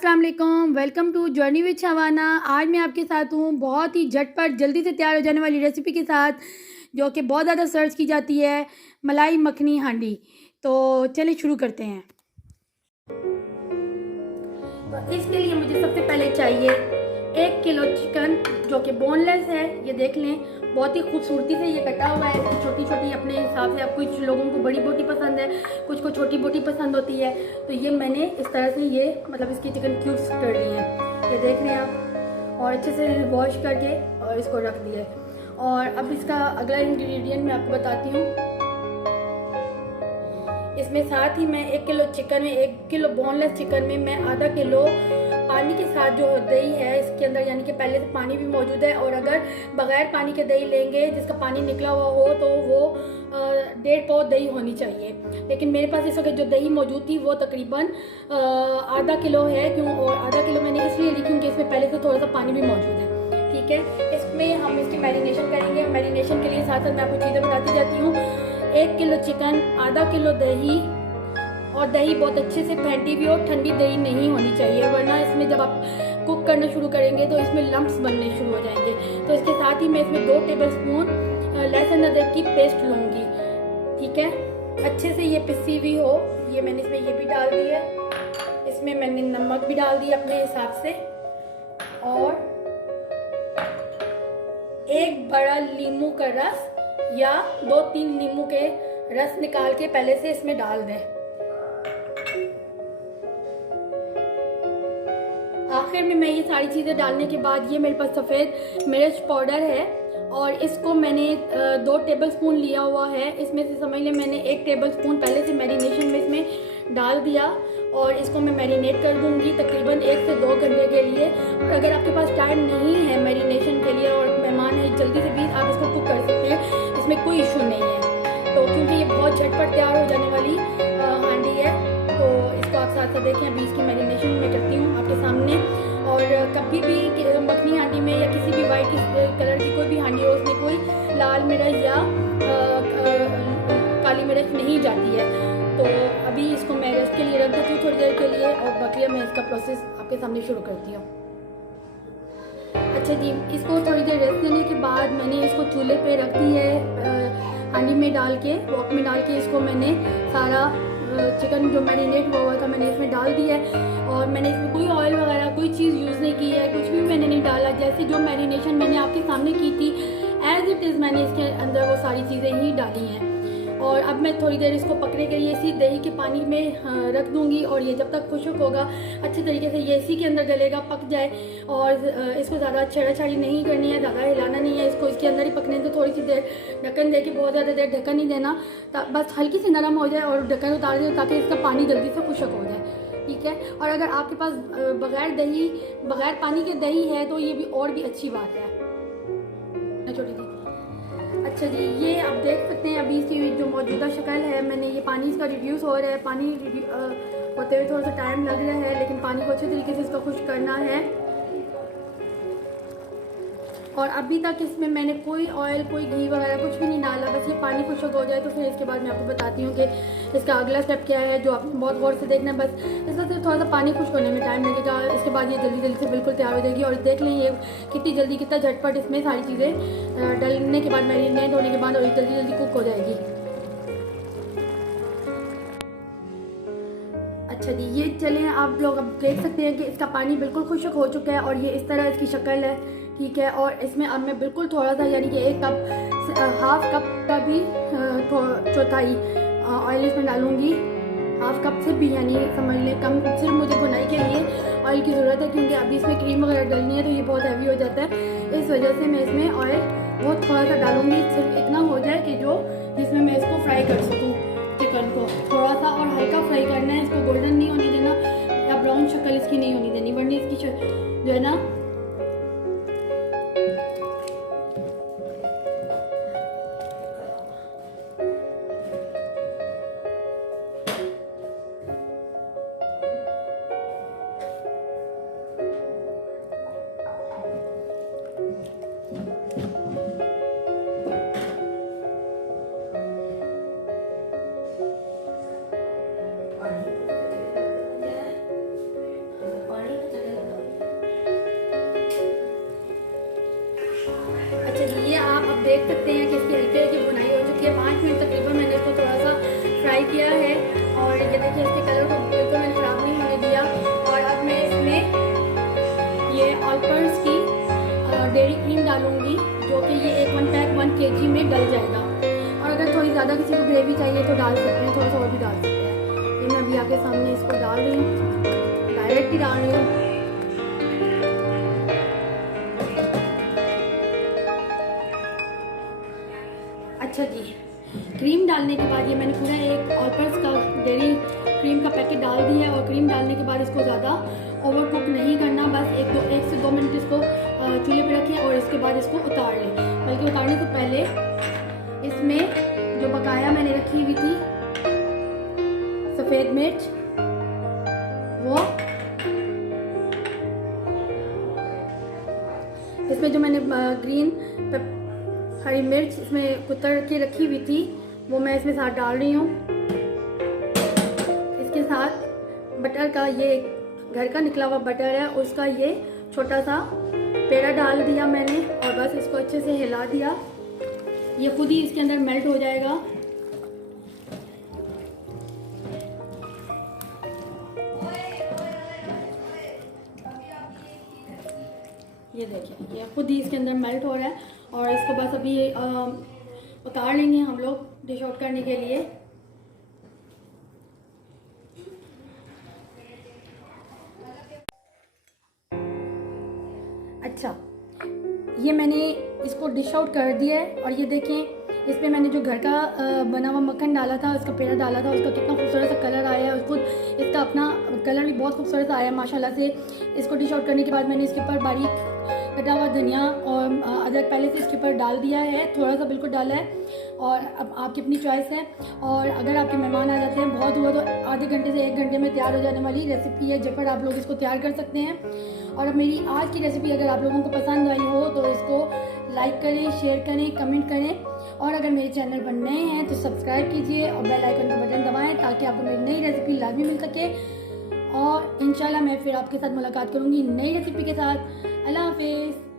अस्सलाम वालेकुम, welcome to journey with Shabana. आज मैं आपके साथ हूँ बहुत ही झटपट जल्दी से तैयार हो जाने वाली रेसिपी के साथ, जो कि बहुत ज़्यादा सर्च की जाती है, मलाई मखनी हांडी। तो चलिए शुरू करते हैं। तो इसके लिए मुझे सबसे पहले चाहिए 1 किलो चिकन, जो कि बोनलेस है। ये देख लें, बहुत ही खूबसूरती से ये कटा हुआ है, छोटी छोटी अपने हिसाब से। अब कुछ लोगों को बड़ी बोटी पसंद है, कुछ को छोटी बोटी पसंद होती है। तो ये मैंने इस तरह से ये मतलब इसके चिकन क्यूब्स कर लिए हैं, ये देख रहे हैं आप। और अच्छे से वॉश करके और इसको रख दिया। और अब इसका अगला इंग्रेडिएंट मैं आपको बताती हूँ। इसमें साथ ही मैं 1 किलो चिकन में 1 किलो बोनलेस चिकन में मैं आधा किलो पानी के साथ जो दही है इसके अंदर, यानी कि पहले से पानी भी मौजूद है। और अगर बगैर पानी के दही लेंगे जिसका पानी निकला हुआ हो तो वो 1.5 पाव दही होनी चाहिए। लेकिन मेरे पास इस वक्त जो दही मौजूद थी वो तकरीबन आधा किलो है। क्यों? और आधा किलो मैंने इसलिए लिखी क्योंकि इसमें पहले से थोड़ा सा पानी भी मौजूद है। ठीक है, इसमें हम इसकी मैरिनेशन करेंगे। मैरिनेशन के लिए साथ साथ मैं आपको चीज़ें बताती जाती हूँ। 1 किलो चिकन, आधा किलो दही, और दही बहुत अच्छे से फेंटी भी और ठंडी दही नहीं होनी चाहिए, वरना इसमें जब आप कुक करना शुरू करेंगे तो इसमें लम्प्स बनने शुरू हो जाएंगे। तो इसके साथ ही मैं इसमें 2 टेबलस्पून लहसुन अदरक की पेस्ट लूँगी। ठीक है, अच्छे से ये पिसी हुई हो। ये मैंने इसमें ये भी डाल दी है। इसमें मैंने नमक भी डाल दिया अपने हिसाब से। और 1 बड़ा नींबू का रस या 2-3 नींबू के रस निकाल के पहले से इसमें डाल दें। आखिर में मैं ये सारी चीज़ें डालने के बाद ये मेरे पास सफ़ेद मिर्च पाउडर है और इसको मैंने 2 टेबलस्पून लिया हुआ है। इसमें से समझ लें मैंने 1 टेबलस्पून पहले से मैरिनेशन में इसमें डाल दिया। और इसको मैं मैरिनेट कर दूंगी तकरीबन 1 से 2 घंटे के लिए। और अगर आपके पास टाइम नहीं है मैरिनेशन के लिए और मेहमान है जल्दी से भी आप इसको कुक कर सकते हैं, इसमें कोई इशू नहीं है। तो क्योंकि ये बहुत झटपट तैयार हो जाने वाली हांडी है, तो इसको आप साथ साथ देखें। अभी इसकी मैरिनेशन मैं करती हूँ आपके सामने। और कभी भी मखनी हांडी में या किसी भी वाइट कलर की कोई भी हांडी हो, उसमें कोई लाल मिर्च या काली मिर्च नहीं जाती है। तो अभी इसको मैं रेस्ट के लिए रख देती हूँ थोड़ी देर के लिए, और बाकी मैं इसका प्रोसेस आपके सामने शुरू करती हूँ। अच्छा जी, इसको थोड़ी देर रेस्ट देने के बाद मैंने इसको चूल्हे पे रख दी है, हांडी में डाल के, वॉक में डाल के। इसको मैंने सारा चिकन जो मैरिनेट हुआ था मैंने इसमें डाल दिया है। और मैंने इसमें कोई ऑयल वगैरह कोई चीज़ यूज़ नहीं की है, कुछ भी मैंने नहीं डाला। जैसे जो मैरिनेशन मैंने आपके सामने की थी एज इट इज़ मैंने इसके अंदर वो सारी चीज़ें ही डाली हैं। और अब मैं थोड़ी देर इसको पकने के लिए इसी दही के पानी में रख दूंगी। और ये जब तक खुश्क होगा अच्छे तरीके से, ये इसी के अंदर गलेगा, पक जाए। और इसको ज़्यादा छेड़ा-छाड़ी नहीं करनी है, ज़्यादा हिलाना नहीं है इसको। इसके अंदर ही पकने से थोड़ी सी देर ढक्कन दे के, बहुत ज़्यादा देर ढक्कन नहीं देना, बस हल्की सी नरम हो जाए और ढक्कन उतार दें ताकि इसका पानी जल्दी से खुश्क हो जाए। ठीक है, और अगर आपके पास बगैर पानी के दही है तो ये भी और भी अच्छी बात है। छोटी सी। अच्छा जी, ये आप देख सकते हैं अभी इसकी जो मौजूदा शक्ल है। मैंने ये पानी इसका रिड्यूस हो रहा है, पानी होते हुए थोड़ा सा टाइम लग रहा है, लेकिन पानी को अच्छे तरीके से इसका खुश्क करना है। और अभी तक इसमें मैंने कोई ऑयल कोई घी वगैरह कुछ भी नहीं डाला, बस ये पानी खुश्क हो जाए तो फिर इसके बाद मैं आपको बताती हूँ कि इसका अगला स्टेप क्या है, जो आपको बहुत गौर से देखना है। बस इसमें से थोड़ा सा पानी खुश्क होने में टाइम लगेगा, इसके बाद ये जल्दी जल्दी से बिल्कुल तैयार हो जाएगी। और देख लें ये कितनी जल्दी, कितना झटपट इसमें सारी चीज़ें डालने के बाद, मैरिनेट होने के बाद, और जल्दी जल्दी कुक हो जाएगी। अच्छा जी, ये चलें आप लोग अब देख सकते हैं कि इसका पानी बिल्कुल खुश्क हो चुका है और ये इस तरह इसकी शक्ल है। ठीक है, और इसमें अब मैं बिल्कुल थोड़ा सा, यानी कि 1 कप, हाफ कप का भी चौथाई ऑयल इसमें डालूंगी। हाफ कप से भी, यानी समझ लें कम। सिर्फ मुझे बुनाई के लिए ऑयल की ज़रूरत है, क्योंकि अभी इसमें क्रीम वगैरह डालनी है तो ये बहुत हैवी हो जाता है। इस वजह से मैं इसमें ऑयल बहुत थोड़ा सा डालूंगी, सिर्फ इतना हो जाए कि जिसमें मैं इसको फ्राई कर सकूँ चिकन को थोड़ा सा। और हल्का फ्राई करना है इसको, गोल्डन नहीं होने देना या ब्राउन शक्ल इसकी नहीं होनी देनी, वरना इसकी जो है ना इसकी हल्की हल्की बुनाई हो चुकी है। 5 मिनट तकरीबन मैंने इसको थोड़ा सा फ्राई किया है और ये देखिए इसके कलर को बिल्कुल मैंने ख़राब नहीं होने दिया। और अब मैं इसमें ये ऑलपर्स की डेयरी क्रीम डालूंगी, जो कि ये 1 पैक 1 kg में डल जाएगा। और अगर थोड़ी ज़्यादा किसी को ग्रेवी चाहिए तो डाल सकते हैं, थोड़ा सा और भी डाल सकते हैं। ये मैं अभी आपके सामने इसको डाल रही हूँ, डायरेक्ट ही डाल रही हूँ। अच्छा जी, क्रीम डालने के बाद ये मैंने पूरा एक ऑलपर्स का डेयरी क्रीम का पैकेट डाल दिया है। और क्रीम डालने के बाद इसको ज़्यादा ओवर कुक नहीं करना, बस 1 से 2 मिनट इसको चूल्हे पे रखें और इसके बाद इसको उतार लें। बल्कि उतारने से पहले इसमें जो बकाया मैंने रखी हुई थी सफ़ेद मिर्च, वो इसमें जो मैंने ग्रीन हरी मिर्च इसमें कुतर के रखी हुई थी वो मैं इसमें साथ डाल रही हूँ। इसके साथ बटर का, ये घर का निकला हुआ बटर है, उसका ये छोटा सा पेड़ा डाल दिया मैंने और बस इसको अच्छे से हिला दिया। ये खुद ही इसके अंदर मेल्ट हो जाएगा। ये देखिए ये खुद ही इसके अंदर मेल्ट हो रहा है और इसको बस अभी उतार लेंगे हम लोग डिश आउट करने के लिए। अच्छा, ये मैंने इसको डिश आउट कर दिया है और ये देखें इसमें मैंने जो घर का बना हुआ मक्खन डाला था, उसका पेड़ा डाला था, उसका कितना खूबसूरत सा कलर आया है और खुद इसका अपना कलर भी बहुत खूबसूरत आया है माशाल्लाह से। इसको डिश आउट करने के बाद मैंने इसके ऊपर बारीक कटा हुआ धनिया और अदरक पहले से इसके ऊपर डाल दिया है, थोड़ा सा बिल्कुल डाला है। और अब आपकी अपनी चॉइस है। और अगर आपके मेहमान आ जाते हैं, बहुत हुआ तो आधे घंटे से 1 घंटे में तैयार हो जाने वाली रेसिपी है, झटपट आप लोग इसको तैयार कर सकते हैं। और अब मेरी आज की रेसिपी अगर आप लोगों को पसंद आई हो तो इसको लाइक करें, शेयर करें, कमेंट करें। और अगर मेरे चैनल पर नए हैं तो सब्सक्राइब कीजिए और बेल आइकन का बटन दबाएं ताकि आपको मेरी नई रेसिपी लाइव भी मिल सके। और इंशाल्लाह मैं फिर आपके साथ मुलाकात करूँगी नई रेसिपी के साथ। अल्लाह हाफिज़।